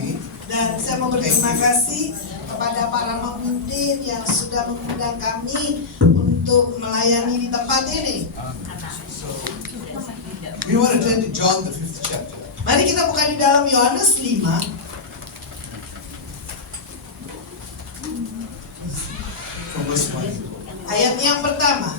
me. Dan saya mau berterima kasih kepada para pemimpin yang sudah mengundang kami untuk melayani di tempat ini. We want to turn to John the 5th chapter. Mari kita buka di dalam Yohanes 5. From verse 1. Ayat yang pertama.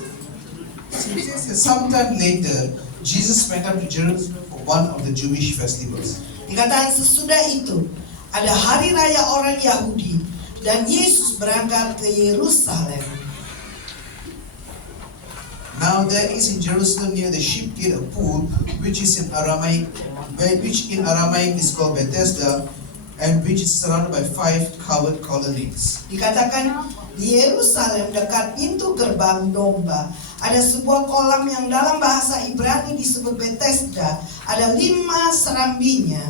So it says that sometime later, Jesus went up to Jerusalem for one of the Jewish festivals. Dikatakan sesudah itu ada hari raya orang Yahudi dan Yesus berangkat ke Yerusalem. Now there is in Jerusalem near the sheep gate a pool, which in Aramaic is called Bethesda, and which is surrounded by 5 covered colonnades. Dikatakan di Yerusalem dekat pintu gerbang domba ada sebuah kolam yang dalam bahasa Ibrani disebut Bethesda. Ada 5 serambinya.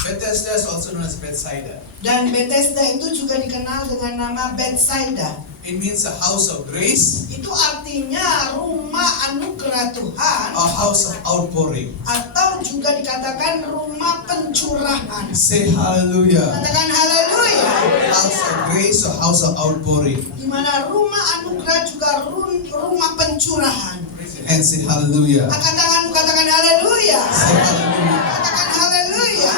Bethesda is also known as Bethsaida. Dan Bethesda itu juga dikenal dengan nama Bethsaida. It means a house of grace, Itu artinya rumah anugerah Tuhan, a house of outpouring. atau juga dikatakan rumah pencurahan. Say hallelujah. Katakan haleluya. House of grace, a house of outpouring. Di mana rumah anugerah juga rumah pencurahan. And say hallelujah. Angkat tanganmu, katakan haleluya. Say hallelujah. Katakan haleluya.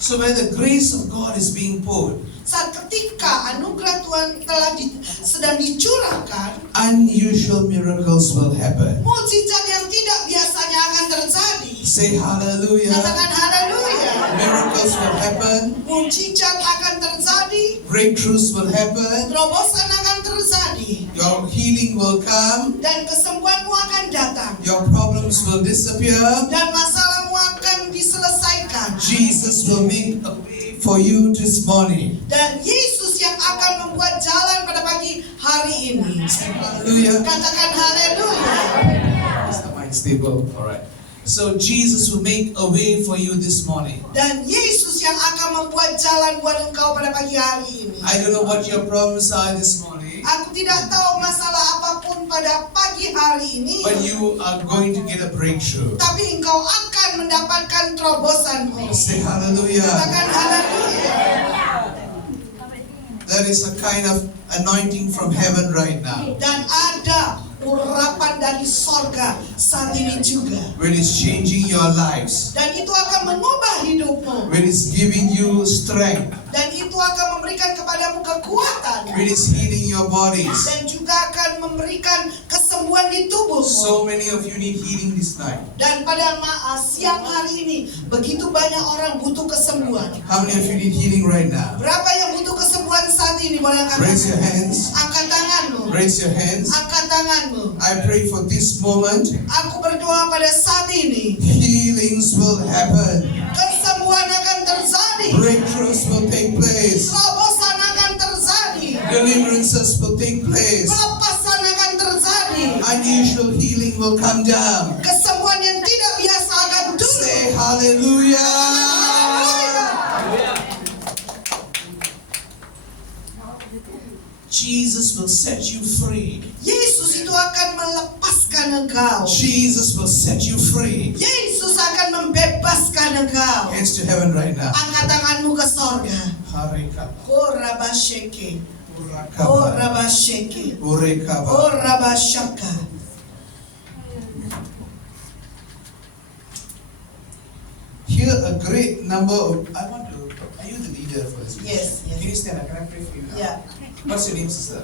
So when the grace of God is being poured, Saat ketika anugerah Tuhan sedang dicurahkan, unusual miracles will happen. mukjizat yang tidak biasanya akan terjadi. Say hallelujah. Katakan haleluya. Miracles will happen. Mukjizat akan terjadi, Breakthroughs will happen. terobosan akan terjadi, Your healing will come. dan kesembuhanmu akan datang, Your problems will disappear. dan masalahmu akan diselesaikan. Jesus will make a way for you this morning. Dan Yesus yang akan membuat jalan pada pagi hari ini. Hallelujah. Katakan haleluya. Is the mind stable? All right. So Jesus will make a way for you this morning. Dan Yesus yang akan membuat jalan buat engkau pada pagi hari ini. I don't know what your problems are this morning, Aku tidak tahu masalah apapun pada pagi hari ini, but you are going to get a breakthrough. tapi engkau akan mendapatkan terobosanmu. Say hallelujah. Katakan haleluya. There is a kind of anointing from heaven right now. Dan ada urapan dari sorga saat ini juga. When it's changing your lives. Dan itu akan mengubah hidupmu. When it's giving you strength. Dan itu akan memberikan kepadamu kekuatan. When it's healing your bodies. Dan juga akan memberikan kesembuhan di tubuhmu. So many of you need healing this night. Dan pada siang hari ini, begitu banyak orang butuh kesembuhan. How many of you need healing right now? Berapa yang butuh kesembuhan saat ini? Boleh angkat Raise your tangan. hands. Angkat tanganmu. Raise your hands. Angkat tanganmu. I pray for this moment. Aku berdoa pada saat ini, Healings will happen. kesembuhan akan terjadi. Breakthroughs will take place. Terobosan akan terjadi. Deliverances will take place. Pelepasan akan terjadi. Unusual healing will come down. Kesembuhan yang tidak biasa akan turun. Say hallelujah. Jesus will set you free. Yesus itu akan melepaskan engkau. Jesus will set you free. Yesus akan membebaskan engkau. Hands to heaven right now. Angkat tanganmu ke sorga. Harekaba. Korabasheke. Urakaba. Korabasheke. Urekaba. Korabashaka. Here a great number of, are you the leader for this? Yes, yes. Can you stand up? Can I pray for you now? Ya, What's your name, sister?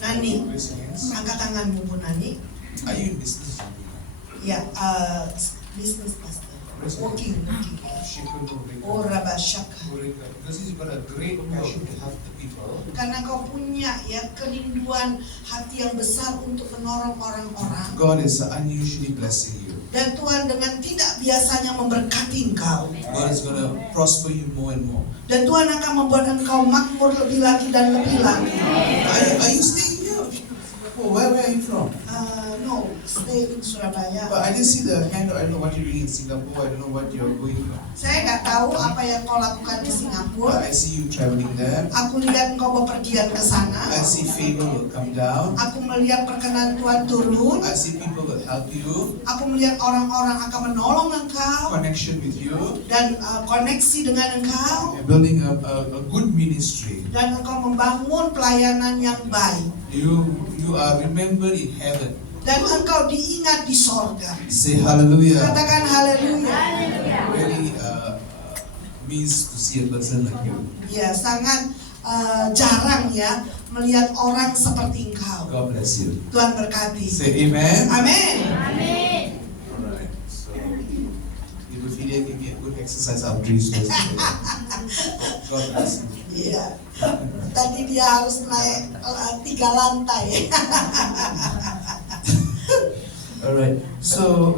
Nani. Raise your hands. Angkat tanganmu, Bu Nani. Are you in business? Ya, business pastor. Working. Korabashaka. Because you've got a great passion to help the people. Karena kau punya ya kerinduan hati yang besar untuk menolong orang-orang. God is unusually blessing you. Dan Tuhan dengan tidak biasanya memberkati engkau. God is going to prosper you more and more. Dan Tuhan akan membuat engkau makmur lebih lagi dan lebih lagi. Are you staying here? Oh, where are you from? No, stay in Surabaya. But I didn't see the hand. I don't know what you're doing in Singapore. I don't know what you're going from. Saya nggak tahu apa yang kau lakukan di But Singapura. I see you traveling there. Aku lihat engkau bepergian ke sana. I see favor will come down. Aku melihat perkenan Tuhan turun. I see people will help you. Aku melihat orang-orang akan menolong engkau Connection with you. dan koneksi dengan engkau. You're building a good ministry. Dan engkau membangun pelayanan yang baik. You are remembered in heaven. Dan engkau diingat di sorga. Say hallelujah. Katakan haleluya. Really means to see a person like you. Ya, sangat jarang ya melihat orang seperti engkau. God bless you. Tuhan berkati. Say amen. Amin. Alright. So Ibu Fidia give me a good exercise after his first day. God bless you. Iya. Tadi dia harus naik 3 lantai. Alright. So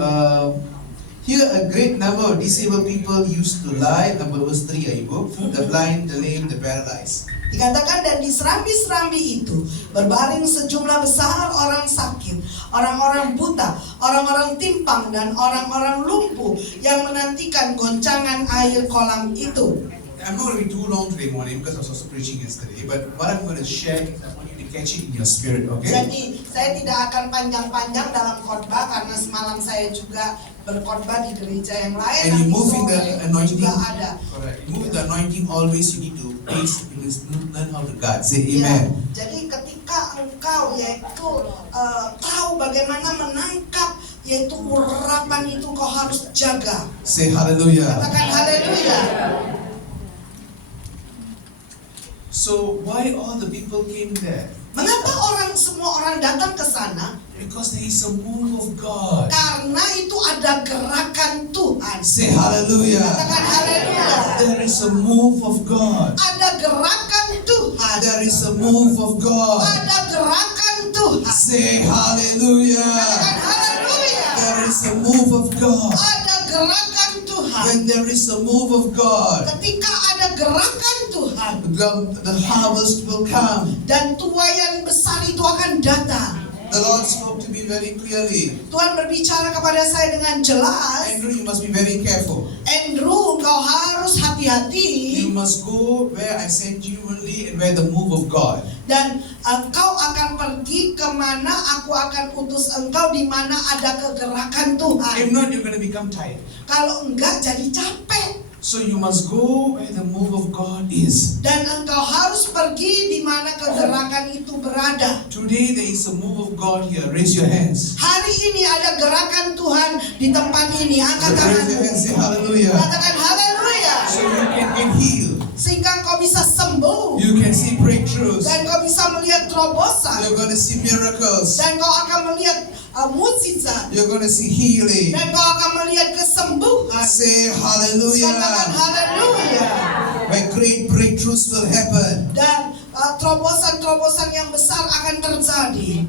here a great number of disabled people used to lie. Number verse 3, Ibu. The blind, the lame, the paralyzed. Dikatakan dan di serambi-serambi itu berbaring sejumlah besar orang sakit, orang-orang buta, orang-orang timpang dan orang-orang lumpuh yang menantikan goncangan air kolam itu. I'm not going to be too long today morning because I was also preaching yesterday. But what I'm going to share is I want you to catch it in your spirit, okay? Jadi saya tidak akan panjang-panjang dalam khotbah karena semalam saya juga berkhotbah di gereja yang lain. And you nanti move in the sore anointing. juga ada. Correct. You move in the anointing always. You need to learn how to guard. Say Ya, amen. jadi ketika engkau yaitu tahu bagaimana menangkap yaitu urapan itu kau harus jaga. Say hallelujah. Katakan haleluya. So why all the people came there? Mengapa semua orang datang ke sana? Because there is a move of God. Karena itu ada gerakan Tuhan. Say hallelujah. Katakan haleluya. There is a move of God. Ada gerakan Tuhan. There is a move of God. Ada gerakan Tuhan. Say hallelujah. Katakan haleluya. There is a move of God. Ada gerakan Tuhan. When there is a move of God, Ketika ada gerakan Tuhan the harvest will come. dan tuaian besar itu akan datang. The Lord spoke to me very clearly. Tuhan berbicara kepada saya dengan jelas. Andrew, you must be very careful. Andrew, engkau harus hati-hati. You must go where I send you only and where the move of God. Dan engkau akan pergi kemana aku akan utus engkau, di mana ada kegerakan Tuhan. If not, you're going to become tired. Kalau enggak jadi capek. So you must go where the move of God is. Dan engkau harus pergi di mana kegerakan itu berada. Today there is a move of God here. Raise your hands. Hari ini ada gerakan Tuhan di tempat ini. Angkat Raise your hands. Say tanganmu. hallelujah. Katakan haleluya. So you can get healed. Sehingga engkau bisa sembuh. You can see breakthroughs. Dan kau bisa melihat terobosan. You're going to see miracles. Dan kau akan melihat mukjizat. You're going to see healing. Dan kau akan melihat kesembuhan. Say Katakan hallelujah. haleluya. Where great breakthroughs will happen. Dan terobosan-terobosan yang besar akan terjadi.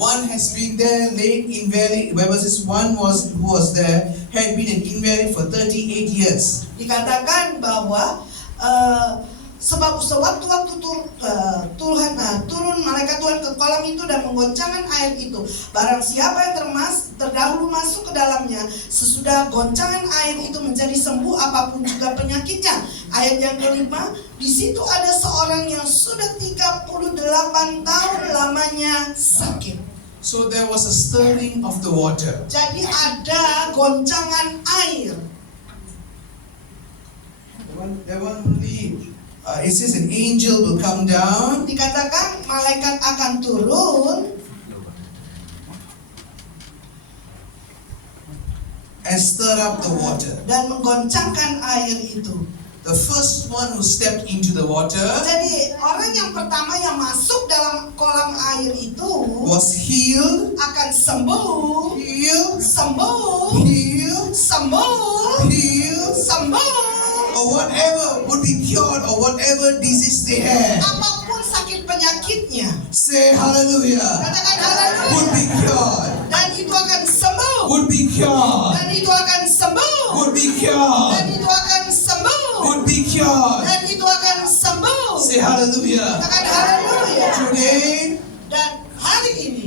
One has been there, laid in valley. Where was this? One who was there had been invalid for 38 years. Dikatakan bahwa sebab sewaktu-waktu turun malaikat Tuhan ke kolam itu dan menggoncangkan air itu. Barang siapa yang terdahulu masuk ke dalamnya, sesudah goncangan air itu menjadi sembuh apapun juga penyakitnya. Ayat yang kelima, di situ ada seorang yang sudah 38 tahun lamanya sakit. So there was a stirring of the water. Jadi ada goncangan air. There one only. It says an angel will come down. Dikatakan malaikat akan turun And stir up the water. dan menggoncangkan air itu. The first one who stepped into the water Jadi orang yang pertama yang masuk dalam kolam air itu was healed, akan sembuh, healed, sembuh, healed, sembuh, healed, sembuh. or whatever would be cured, or whatever disease they had. Apapun sakit penyakitnya, Say hallelujah. katakan Would haleluya. be cured. Dan itu akan sembuh. Would be cured. Dan itu akan sembuh. Would be cured. Dan itu akan sembuh. Would be cured. Dan itu akan sembuh. Say hallelujah. Katakan haleluya. Today, Dan hari ini,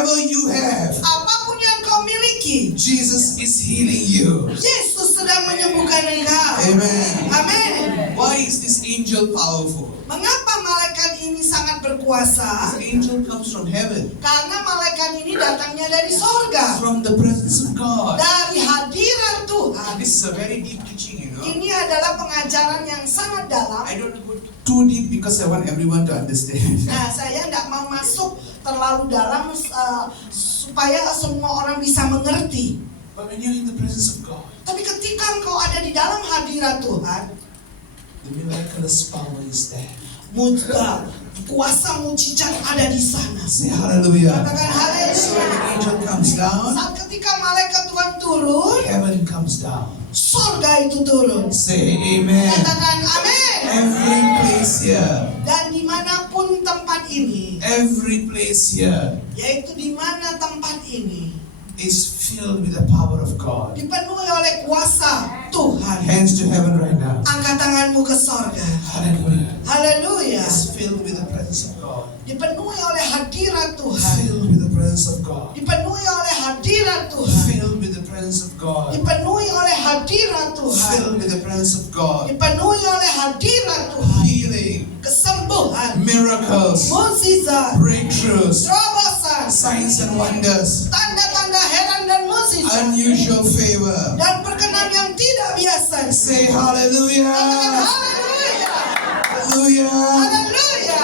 Whatever you have, apapun yang kau miliki, Jesus is healing you. Yesus sedang menyembuhkan engkau. Amen. Amin. Why is this angel powerful? Mengapa malaikat ini sangat berkuasa? This angel comes from heaven, Karena malaikat ini datangnya dari sorga, from the presence of God. dari hadirat Tuhan. This is a very deep teaching, you know. Ini adalah pengajaran yang sangat dalam. I don't go too deep because I want everyone to understand. Nah, saya tidak mau masuk terlalu dalam supaya semua orang bisa mengerti. But when you're in the presence of God, Tapi ketika engkau ada di dalam hadirat Tuhan, the miraculous power is there. kuasa mujizat ada di sana. Say hallelujah. Katakan So when the haleluya. angel comes down, Saat ketika malaikat Tuhan turun, heaven comes down. surga itu turun. Say amen. Katakan amin. Every place here, Dan dimanapun tempat ini, every place here yaitu di mana tempat ini is filled with the power of God. dipenuhi oleh kuasa Tuhan. Hands to heaven right now. Angkat tanganmu ke sorga. Hallelujah. Haleluya. Is filled with the presence of God. Dipenuhi oleh hadirat Tuhan. Filled with the presence of God. Dipenuhi oleh hadirat Tuhan. Filled with the presence of God. Dipenuhi oleh hadirat Tuhan. Filled with the presence of God. Dipenuhi oleh hadirat Tuhan. Healing, Kesembuhan, miracles, mukjizat, breakthroughs, terobosan, signs and wonders, tanda-tanda heran dan mukjizat, unusual favor. dan perkenan yang tidak biasa. Say hallelujah. Haleluya. Hallelujah. Haleluya.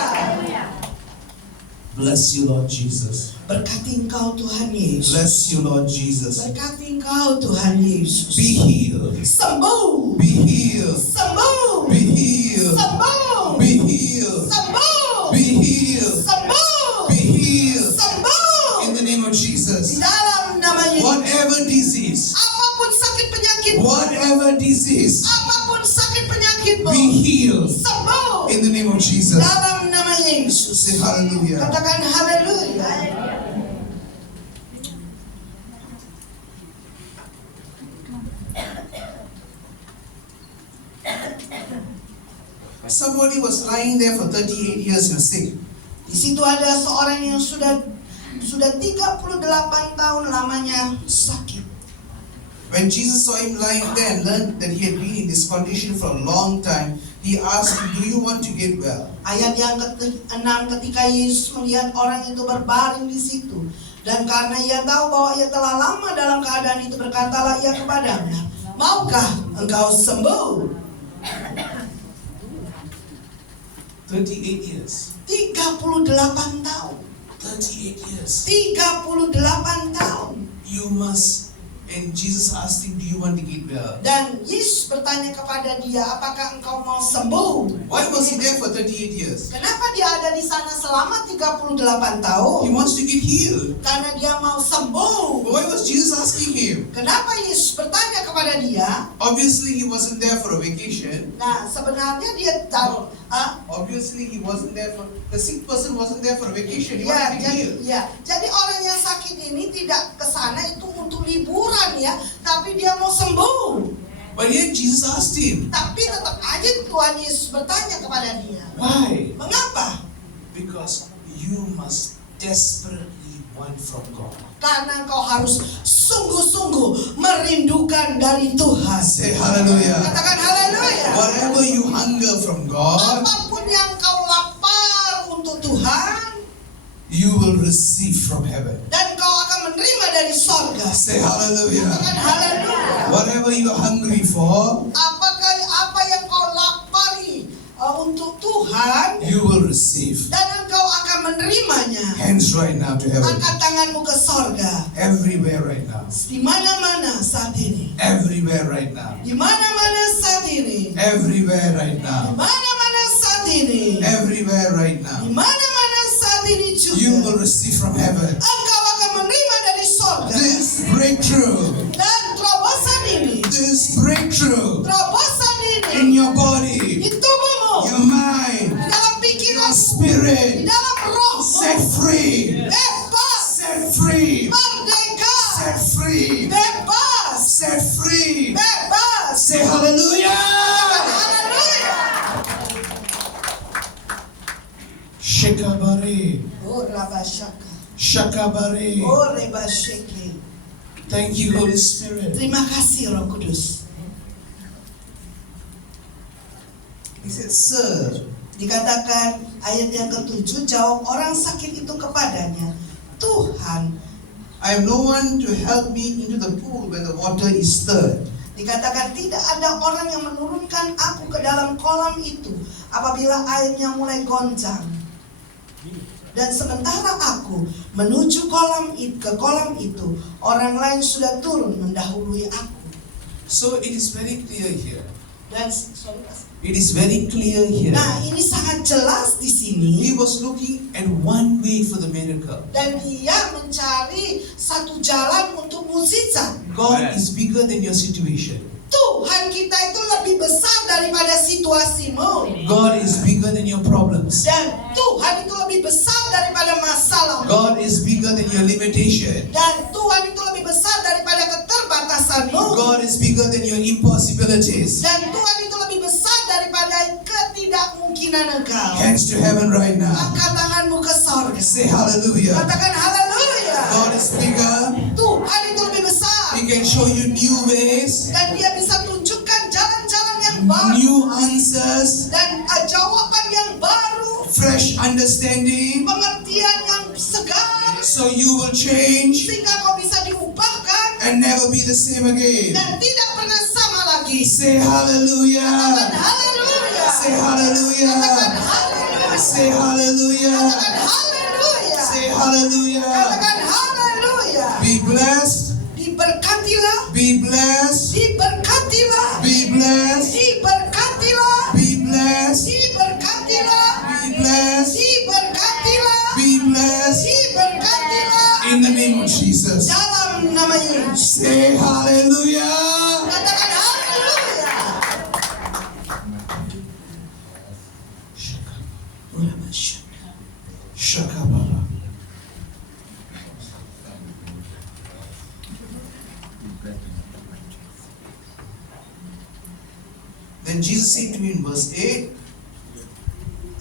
Bless you, Lord Jesus. Berkati engkau Tuhan Yesus. Bless you, Lord Jesus. Berkati engkau Tuhan Yesus. Be healed. Sembuh. Be healed. Sembuh. Be healed. Sembuh. Be healed. Sembuh. Be healed. Sembuh. Be healed. Sembuh. In the name of Di Jesus. dalam nama Yesus. Whatever disease, Apapun sakit penyakit, whatever disease, apapun sakit penyakitmu, be healed. sembuh In the name of Jesus. dalam nama Yesus. Say hallelujah. Katakan haleluya. Somebody was lying there for 38 years and sick. Di situ ada seorang yang sudah 38 tahun lamanya sakit. When Jesus saw him lying there and learned that he had been in this condition for a long time, he asked him, "Do you want to get well?" Ayat yang ke-6, ketika Yesus melihat orang itu berbaring di situ, dan karena ia tahu bahwa ia telah lama dalam keadaan itu, berkatalah ia kepadanya, "Maukah engkau sembuh?" 38 years. 38 tahun. 38 years. 38 tahun. You must. And Jesus asked him, "Do you want to get well?" Dan Yesus bertanya kepada dia, apakah engkau mau sembuh? Why was he there for 38 years? Kenapa dia ada di sana selama 38 He tahun? wants to get healed. Karena dia mau sembuh. But why was Jesus asking him? Kenapa Yesus bertanya kepada dia? Obviously, he wasn't there for a vacation. Nah, sebenarnya dia tahu. Obviously, he wasn't there for the sick person wasn't there for a vacation. He Ya, wanted to be jadi, healed. jadi orang yang sakit ini tidak ke sana itu untuk liburan ya, tapi dia mau sembuh. But yet Jesus asked him, Tapi tetap aja Tuhan Yesus bertanya kepada dia, "Why?" mengapa? Because you must desperately want from God. Karena engkau harus sungguh-sungguh merindukan dari Tuhan. Say hallelujah. Katakan haleluya. Whatever you hunger from God, Apapun yang kau lapar untuk Tuhan, you will receive from heaven. dan kau akan menerima dari sorga. Say hallelujah. Katakan haleluya. Whatever you're hungry for, Apakah apa yang kau lapari untuk Tuhan, you will receive. dan engkau akan menerimanya. Hands right now to heaven. Angkat tanganmu ke sorga. Everywhere right now. Di mana-mana saat ini. Everywhere right now. Di mana-mana saat ini. Everywhere right Di now. mana-mana saat ini. Everywhere right Di now. mana-mana saat ini You juga. will receive from heaven. Engkau akan menerima dari sorga. This breakthrough. Dan terobosan ini. This breakthrough Terobosan in ini. your body, Di tubuhmu. your mind, Di dalam your pikiranmu. Di spirit. dalam rohmu. Set free. Bebas. Set free. Merdeka. Set free. Bebas. Set free. Bebas. Say hallelujah. Haleluya. Shekabari. Oh, Rabasyaka. Shakabare. Oh reba sheke. Thank you, Holy Spirit. Terima kasih Roh Kudus. He said, Sir, Dikatakan ayat yang ke-7, jawab orang sakit itu kepadanya, Tuhan. I have no one to help me into the pool when the water is stirred. Dikatakan tidak ada orang yang menurunkan aku ke dalam kolam itu apabila airnya mulai goncang. Dan sementara aku menuju ke kolam itu, orang lain sudah turun mendahului aku. So it is very clear here. Dan sorry, Mas. It is very clear here. Nah, ini sangat jelas di sini. He was looking at one way for the miracle. Dan dia mencari satu jalan untuk mukjizat. God is bigger than your situation. Tuhan kita itu lebih besar daripada situasimu. God is bigger than your problems. Dan Tuhan itu lebih besar daripada masalahmu. God is bigger than your limitation. Dan Tuhan itu lebih besar daripada keterbatasanmu. God is bigger than your impossibilities. Dan Tuhan itu lebih besar daripada ketidakmungkinan engkau. Hands to heaven right now. Angkat tanganmu ke sorga. Say hallelujah. Katakan haleluya. God is bigger. Tuhan itu lebih besar. He can show you new ways, Dan dia bisa tunjukkan jalan-jalan yang baru. new answers, Dan jawaban yang baru. fresh understanding. Pengertian yang segar. So you will change Sehingga kau bisa diubahkan. and never be the same again. Dan tidak pernah sama lagi. Say hallelujah. Katakan haleluya. Say hallelujah. Katakan haleluya. Say hallelujah. Katakan haleluya. Say hallelujah. Katakan haleluya. Be blessed. Diberkatilah. Be blessed. Diberkatilah. Be blessed. Diberkatilah. Be blessed. Diberkatilah. Be blessed. Diberkatilah. Be blessed. Diberkatilah. In the name of Jesus. Dalam nama Yesus. Say hallelujah. Katakan haleluya. Shakabara. Then Jesus said to me in verse 8,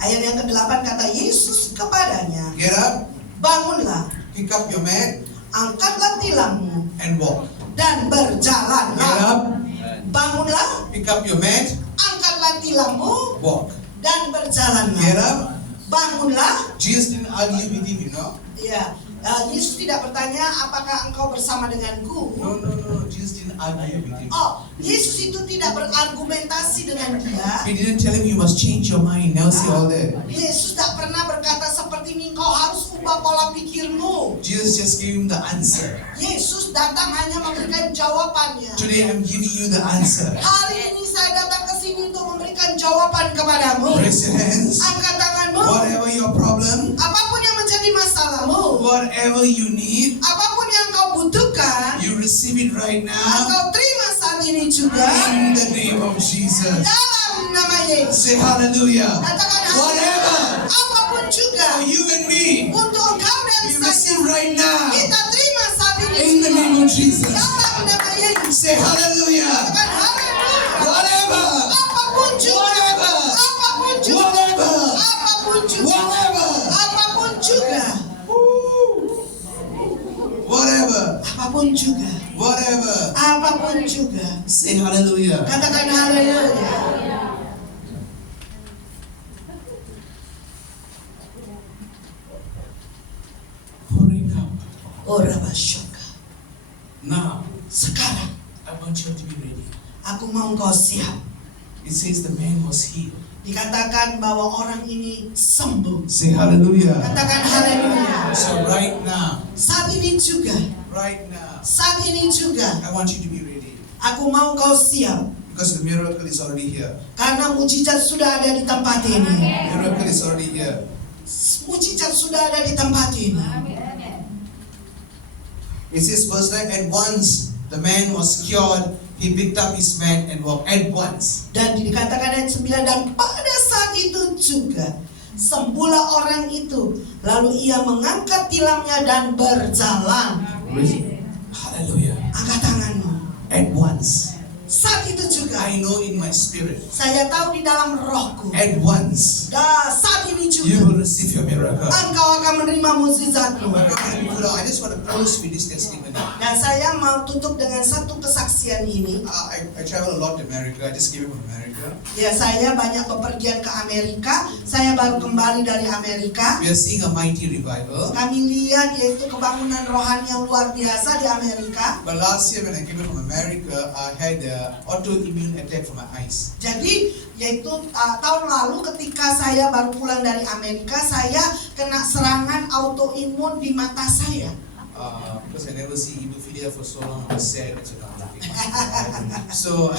Ayat yang ke-8 kata Yesus kepadanya, get up, bangunlah, pick up your mat, angkatlah tilangmu and walk. dan Get berjalanlah. up, Bangunlah, pick up your mat, angkatlah tilangmu walk. dan Get berjalanlah. up. Bangunlah. Jesus didn't argue with him, you know. Ya, Yesus tidak bertanya apakah engkau bersama denganku. No. Jesus didn't argue with him. Oh, Yesus itu tidak berargumentasi dengan dia. He didn't tell him you must change your mind. Now see all that. Yesus tak pernah berkata seperti ini, engkau harus ubah pola pikirmu. Jesus just gave him the answer. Yesus datang hanya memberikan jawabannya. Today I'm giving you the answer. Hari ini saya datang ke sini untuk memberikan jawaban kepadamu. Raise your hands. Angkat tanganmu. Whatever your problem, Apapun yang menjadi masalahmu, whatever you need, apapun yang kau butuhkan, you receive it right now engkau terima saat ini juga in the name of Jesus. dalam nama Yesus. Say hallelujah. Katakan Whatever apapun juga for you and me, untuk engkau dan we saya, receive right now kita terima saat ini in the juga name of Jesus. dalam nama Yesus. Say hallelujah. Katakan haleluya. Whatever, Apapun juga, whatever, apapun juga, whatever, apapun juga, whatever, apapun juga, whatever, apapun juga, whatever. apapun juga. Say hallelujah. Katakan haleluya. Ora basyaka. Now, Sekarang I want you to be ready. aku mau engkau siap. It says the man was healed. Dikatakan bahwa orang ini sembuh. Say hallelujah. Katakan haleluya. So right now, Saat ini juga, right now, saat ini juga, I want you to be ready. aku mau engkau siap. Because the miracle is already here. Karena mujizat sudah ada di tempat ini. Miracle is already here. Mujizat sudah ada di tempat ini. It says verse 9, at once the man was cured. He picked up his mat and walked at once. Dan dikatakan ayat 9, dan pada saat itu juga sembuhlah orang itu. Lalu ia mengangkat tilangnya dan berjalan. Hallelujah. Angkat tanganmu. At once. saat itu juga I know in my spirit, saya tahu di dalam rohku, at once saat ini you juga will receive your miracle. engkau akan menerima mukjizatmu. I just want to close with this testimony. Dan saya mau tutup dengan satu kesaksian ini. I travel a lot to America. I just came from America. Ya, saya banyak bepergian ke Amerika. Saya baru kembali dari Amerika. We are seeing a mighty revival. Kami lihat yaitu kebangunan rohani yang luar biasa di Amerika. But last year when I came from America, I had an autoimmune attack from my eyes. Jadi yaitu tahun lalu ketika saya baru pulang dari Amerika, saya kena serangan autoimun di mata saya. Because I never see hemophilia for so long, I was sad. So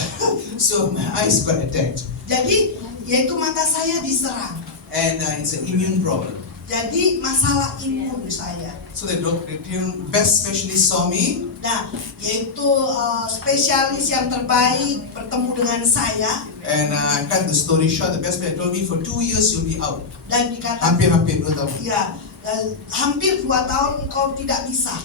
my eyes got attacked. Jadi yaitu mata saya diserang. And it's an immune problem. Jadi masalah imun saya. So the best specialist saw me. Nah, yaitu spesialis yang terbaik bertemu dengan saya. And cut the story short, the best man told me for 2 years you'll be out. Dan dikatakan, Hampir 2 tahun. ya, hampir 2 tahun kau tidak bisa.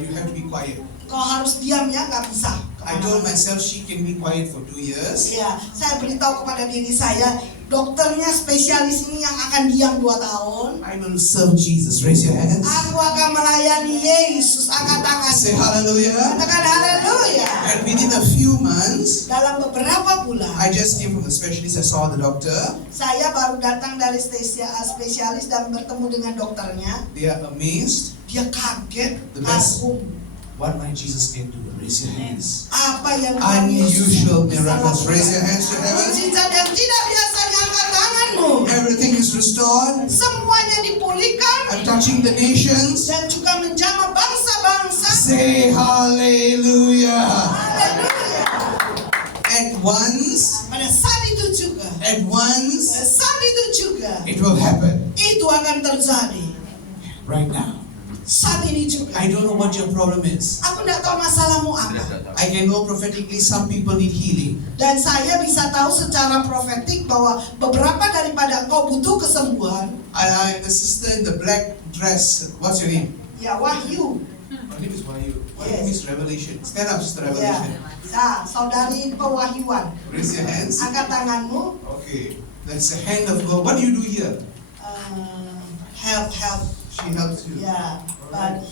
You have to be quiet. Kau harus diam ya, nggak bisa. I told myself she can be quiet for 2 years. Ya, saya beritahu kepada diri saya, dokternya spesialis ini yang akan diam 2 tahun. I will serve Jesus. Raise your hands. Aku akan melayani Yesus. Angkat tangan. Say hallelujah. Katakan haleluya. And within a few months, Dalam beberapa bulan, I just came from the specialist. I saw the doctor. saya baru datang dari spesialis dan bertemu dengan dokternya. They are amazed. Dia kaget, The best. kagum. What my Jesus can do. Raise your hands. Apa yang Tuhan Unusual Yesus miracles. bisa Raise your lakukan. hands to heaven. Mujizat yang tidak biasanya, angkat tanganmu. Everything is restored. Semuanya dipulihkan I'm touching the nations. dan juga menjamah bangsa-bangsa. Say hallelujah. Haleluya. At once, Pada saat itu juga, it will happen. itu akan terjadi. Right now. Saat ini juga. I don't know what your problem is. Aku tidak tahu masalahmu apa. I can know prophetically some people need healing. Dan saya bisa tahu secara profetik bahwa beberapa daripada engkau butuh kesembuhan. The sister in the black dress, what's your name? Ya, Wahyu. My name is Wahyu. My Yes. name is Revelation. Stand up, Sister Ya, Revelation. nah, saudari pewahyuan. Raise your hands. Angkat tanganmu. Okay. That's the hand of God. What do you do here? Help. She helps you. Ya, but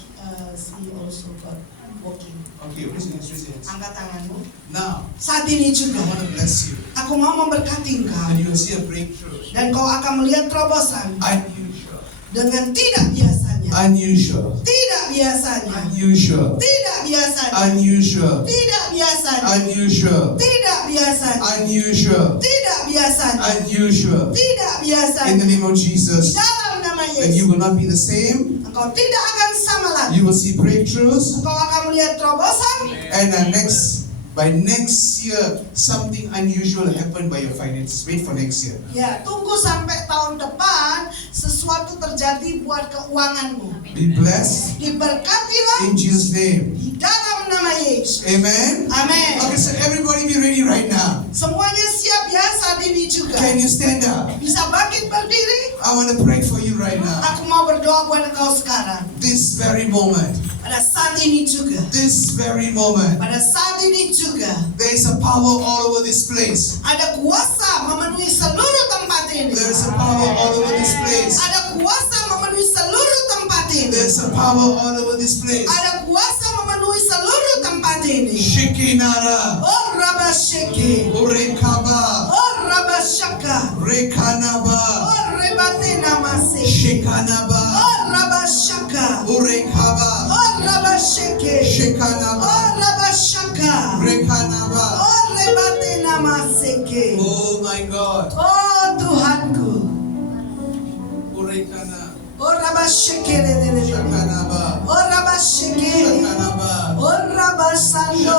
she also got walking. Okay, raise your hands, raise your hands. Angkat tanganmu. Now, Saat ini I juga want to bless you. aku mau memberkati engkau. And you will see a breakthrough. Dan kau akan melihat terobosan Unusual. dengan tidak biasanya. Unusual. Tidak biasanya. Unusual. Tidak biasanya. Unusual. Tidak biasanya. Unusual. Tidak biasanya. Unusual. Tidak biasanya. Unusual. Tidak In biasanya. the name of Di Jesus. dalam nama And you Yesus, will not be the same. engkau tidak akan sama lagi. You will see breakthroughs. Engkau akan melihat terobosan. And by next year, something unusual happen by your finances. Wait for next year. Ya, tunggu sampai tahun depan sesuatu terjadi buat keuanganmu. Be blessed Diberkatilah in Jesus' name. di dalam nama Yesus. Amen. Amin. Okay, so everybody be ready right now. Semuanya siap ya saat ini juga. Can you stand up? Bisa bangkit berdiri. I want to pray for you right now. Aku mau berdoa buat engkau sekarang. This very moment. Pada saat ini juga. This very moment. Pada saat ini juga. There is a power all over this place. Ada kuasa memenuhi seluruh tempat ini. There is a power all over this place. Ada kuasa memenuhi seluruh tempat ini. There is a power all over this place. Ada kuasa memenuhi seluruh tempat ini. Shikinara. Oh Rabba Sheke. Urekaba. Oh Rabba Shaka. Rekanaba. Oh Rebate Namase. Shikanaba. Oh Rabba Shaka. Urekaba. Oh Rabba Sheke. Shikanaba. Oh Rabba Shaka. Rekanaba. Oh Rebate Namaseke. Oh my God. Oh Tuhanku. Urekana. Oh Rabba Sheke. Shakanaba. Oh Rabba Sheke. Shakanaba. Oh Rabba Sando.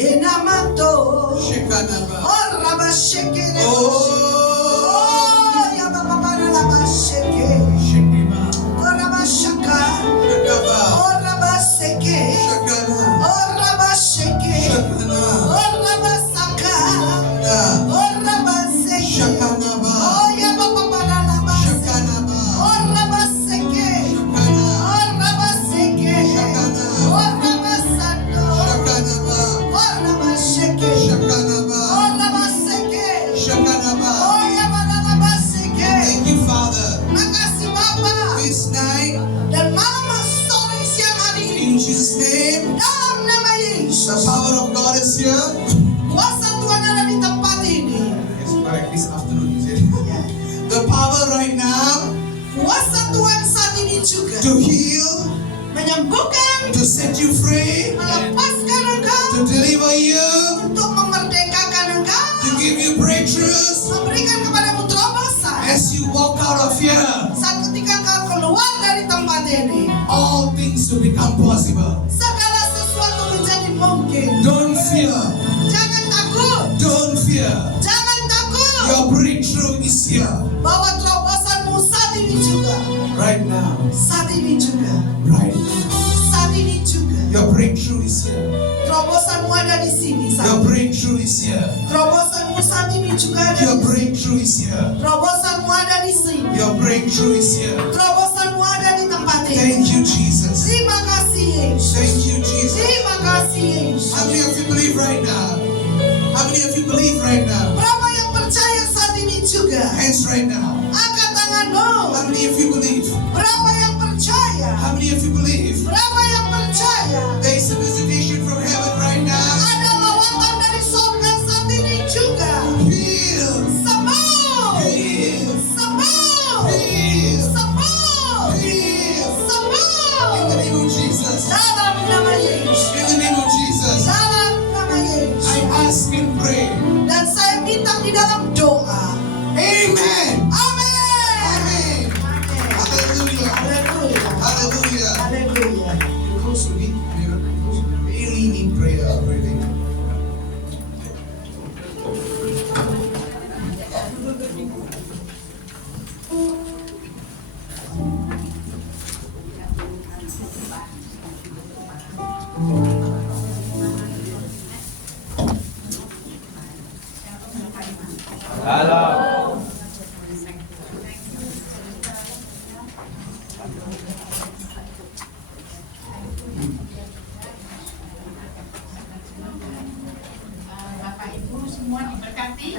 Enamato. Shikanaba. Oh Rabba Sheke. Oh. Oh ya Baba Rabba Sheke. Shikima. Oh Rabba Shaka. Shakaba. Oh Rabba Seke. Shakana. Oh Rabba Sheke. Shakana. Oh Rabba Saka. Na. Oh Rabba Seke. Shakanaba. Oh ya Baba Rabba Seke. Shakanaba. Oh Rabba Seke. Shakanaba. to heal, menyembuhkan, to set you free, melepaskan engkau, to deliver you, untuk memerdekakan engkau, to give you breakthroughs memberikan kepadamu terobosan. as you walk out of here. Saat ketika engkau keluar dari tempat ini, All things will become possible. segala sesuatu menjadi mungkin. Don't fear. Jangan takut, Don't fear. jangan takut, Your breakthrough is here bahwa terobosanmu saat ini juga, right now. saat ini juga, Right now. saat ini juga. Your breakthrough is here. Terobosanmu ada di sini saat Your ini. breakthrough is here. Terobosanmu saat ini juga ada Your di sini. breakthrough is here. Terobosanmu ada di sini. Your breakthrough is here. Terobosanmu ada di tempat ini. Thank you, Jesus. Terima kasih Yesus. Thank you, Jesus. Terima kasih Yesus. How many of you believe right now? How many of you believe right now? Berapa yang percaya saat ini juga? Hands right now. Angkat tanganmu. How many of you believe? Berapa yang percaya? How many of you believe? Berapa yang percaya? There is a visitation from heaven right now. Ada lawatan dari surga saat ini juga. Heal. Sembuh. Heal. Sembuh. Heal. Sembuh. Heal. In Sembuh. the name of Jesus. Dalam nama Yesus. In the name of Jesus. Dalam nama Yesus. I ask and pray. Dan saya minta di dalam doa. Amen. Amin. Amen. Amin. Hallelujah. Haleluya. Hallelujah. Haleluya. Because we really need prayer already. Bapak Ibu semua diberkati.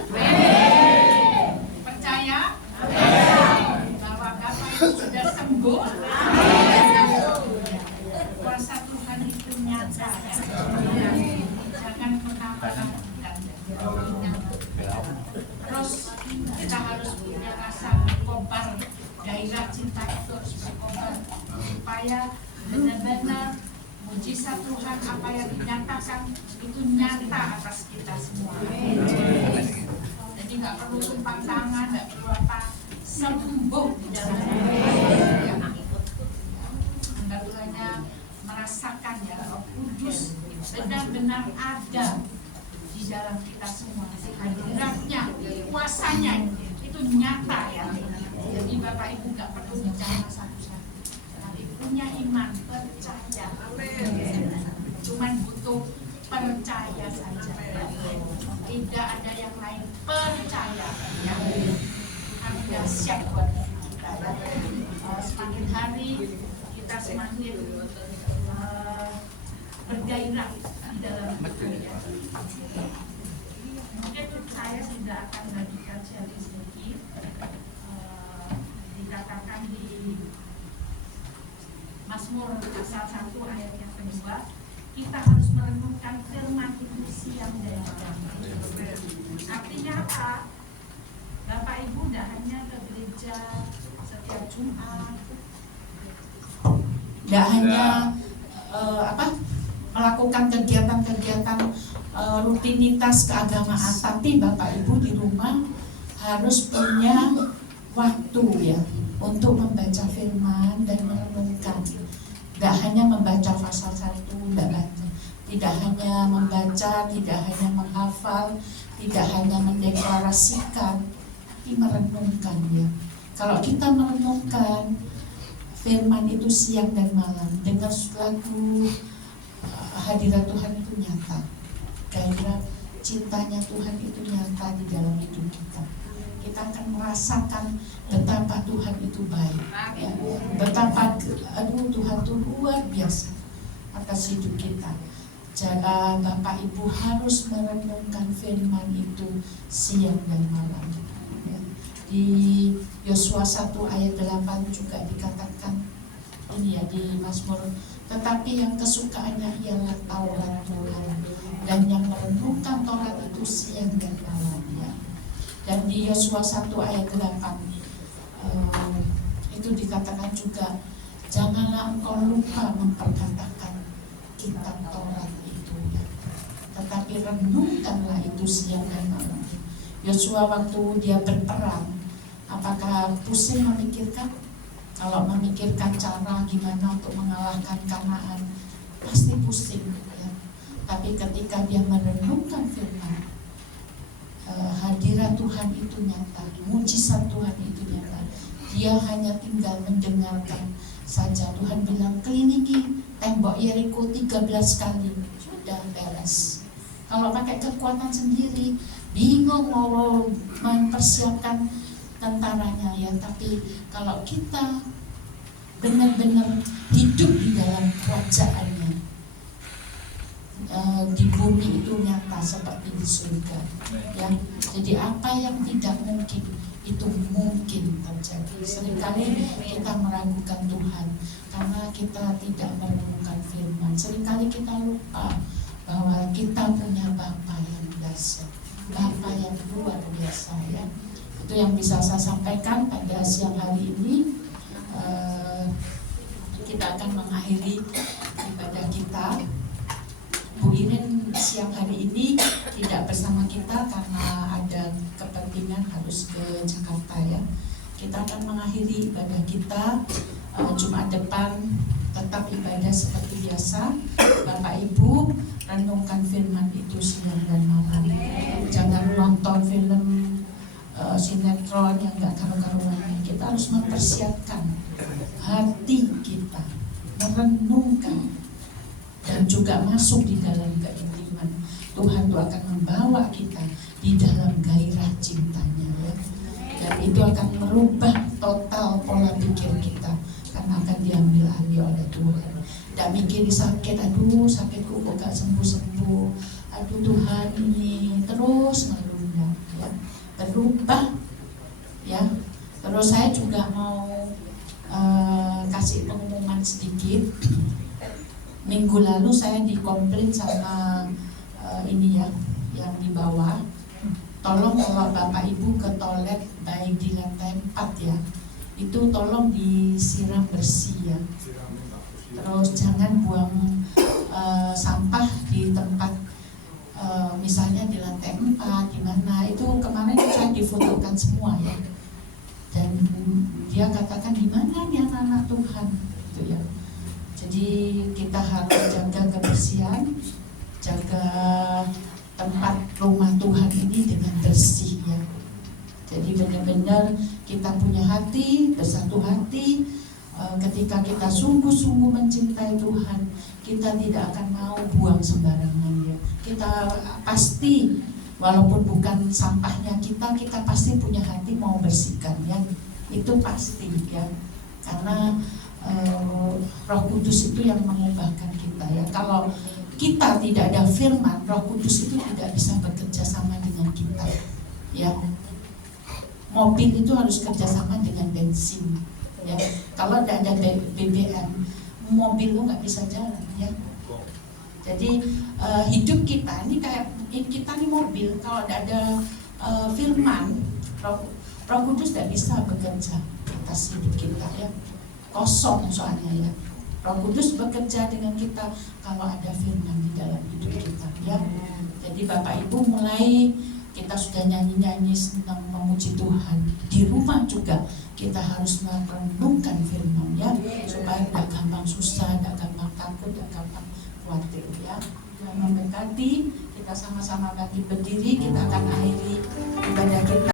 Percaya bahwa Bapak Ibu sudah sembuh. Kuasa Tuhan itu nyata. Jangan pernah menakutkan. Terus kita harus punya rasa berkobar. Gairah cinta itu harus berkobar supaya benar-benar mujizat Tuhan apa yang dinyatakan itu nyata atas kita semua. Jadi nggak perlu tumpang tangan, nggak perlu apa, sembuh di dalam Anda hanya merasakan ya Roh Kudus benar-benar ada di dalam kita semua. Hadiratnya, kuasanya itu nyata ya. Jadi Bapak Ibu nggak perlu bicara satu-satu, tapi punya iman, percaya. Cuman butuh percaya saja. Tidak ada yang lain, percaya ya. Tuhan sudah siap buat kita. Semakin hari kita semakin bergairah di dalam ya. Mungkin saya tidak akan bagikan sharing sedikit. Dikatakan di Mazmur pasal 1 ayat yang kedua, kita harus merenungkan firman itu siang dan malam. Artinya apa? Bapak Ibu tidak hanya ke gereja setiap Jumat, tidak hanya melakukan kegiatan-kegiatan rutinitas keagamaan, tapi Bapak Ibu di rumah harus punya waktu ya untuk membaca firman dan merenungkan. Tidak hanya membaca pasal 1, tidak hanya membaca, tidak hanya menghafal, tidak hanya mendeklarasikan, tapi merenungkan ya. Kalau kita merenungkan firman itu siang dan malam, dengar lagu, hadirat Tuhan itu nyata. Karena cintanya Tuhan itu nyata di dalam hidup kita. Kita akan merasakan betapa Tuhan itu baik ya. Betapa Tuhan itu luar biasa atas hidup kita. Jadi Bapak Ibu harus merenungkan firman itu siang dan malam ya. Di Yosua 1 ayat 8 juga dikatakan ini ya di Mazmur, tetapi yang kesukaannya ialah Taurat Tuhan, dan yang merenungkan Taurat itu siang dan malam ya. Dan di Yosua 1 ayat 8 itu dikatakan juga, Janganlah engkau lupa memperkatakan kitab Taurat itu, ya. Tetapi renungkanlah itu siang dan malam. Yosua waktu dia berperang, apakah pusing memikirkan? Kalau memikirkan cara gimana untuk mengalahkan Kanaan, pasti pusing, ya. Tapi ketika dia merenungkan firman, hadirat Tuhan itu nyata, mujizat Tuhan itu nyata. Dia hanya tinggal mendengarkan saja. Tuhan bilang kelilingi tembok Yeriko 13 kali, sudah beres. Kalau pakai kekuatan sendiri, bingung mau mempersiapkan tentaranya, ya. Tapi kalau kita benar-benar hidup di dalam kerajaannya, di bumi itu nyata seperti di surga, ya. Jadi apa yang tidak mungkin itu mungkin terjadi. Seringkali kita meragukan Tuhan karena kita tidak merenungkan firman. Seringkali kita lupa bahwa kita punya Bapa yang dahsyat, Bapa yang luar biasa, ya. Itu yang bisa saya sampaikan pada siang hari ini. Kita akan mengakhiri ibadah kita. Bu Irin siang hari ini tidak bersama kita karena ada kepentingan harus ke Jakarta, ya. Kita akan mengakhiri ibadah kita. Jumat depan tetap ibadah seperti biasa. Bapak Ibu renungkan firman itu siang dan malam. Jangan nonton film sinetron yang gak karu-karuan. Kita harus mempersiapkan hati kita, merenungkan, dan juga masuk di dalam keintiman. Tuhan itu akan membawa kita di dalam gairah cintanya, ya. Dan itu akan merubah total pola pikir kita, karena akan diambil alih oleh Tuhan. Tidak mikir sakit, aduh sakitku kok gak sembuh-sembuh, aduh Tuhan ini terus menunda, ya. Berubah, ya. Terus saya juga mau kasih pengumuman sedikit. Minggu lalu saya dikomplain sama ini, ya, yang di bawah. Tolong kalau Bapak Ibu ke toilet baik di lantai 4, ya, itu tolong disiram bersih, ya. Terus jangan buang sampah di tempat misalnya di lantai 4 di mana. Itu kemarin saya difotokan semua, ya. Dan dia katakan di mana nih anak-anak Tuhan, gitu, ya. Jadi kita harus jaga kebersihan, jaga tempat rumah Tuhan ini dengan bersih, ya. Jadi benar-benar kita punya hati, bersatu hati. Ketika kita sungguh-sungguh mencintai Tuhan, kita tidak akan mau buang sembarangan, ya. Kita pasti, walaupun bukan sampahnya kita pasti punya hati mau bersihkan, ya. Itu pasti, ya. Karena Roh Kudus itu yang mengubahkan kita, ya. Kalau kita tidak ada firman, Roh Kudus itu tidak bisa bekerja sama dengan kita, ya. Mobil itu harus kerjasama dengan bensin, ya. Kalau tidak ada BBM, mobil itu nggak bisa jalan, ya. Jadi hidup kita ini kayak kita ini mobil, kalau tidak ada firman, Roh Kudus tidak bisa bekerja atas hidup kita, ya. Kosong soalnya, ya. Roh Kudus bekerja dengan kita kalau ada firman di dalam hidup kita, ya. Jadi Bapak Ibu mulai kita sudah nyanyi-nyanyi senang memuji Tuhan. Di rumah juga kita harus merenungkan firman, ya, supaya tidak gampang susah, tidak gampang takut, tidak gampang khawatir, ya. Yang memberkati, kita sama-sama bangkit berdiri, kita akan akhiri ibadah kita.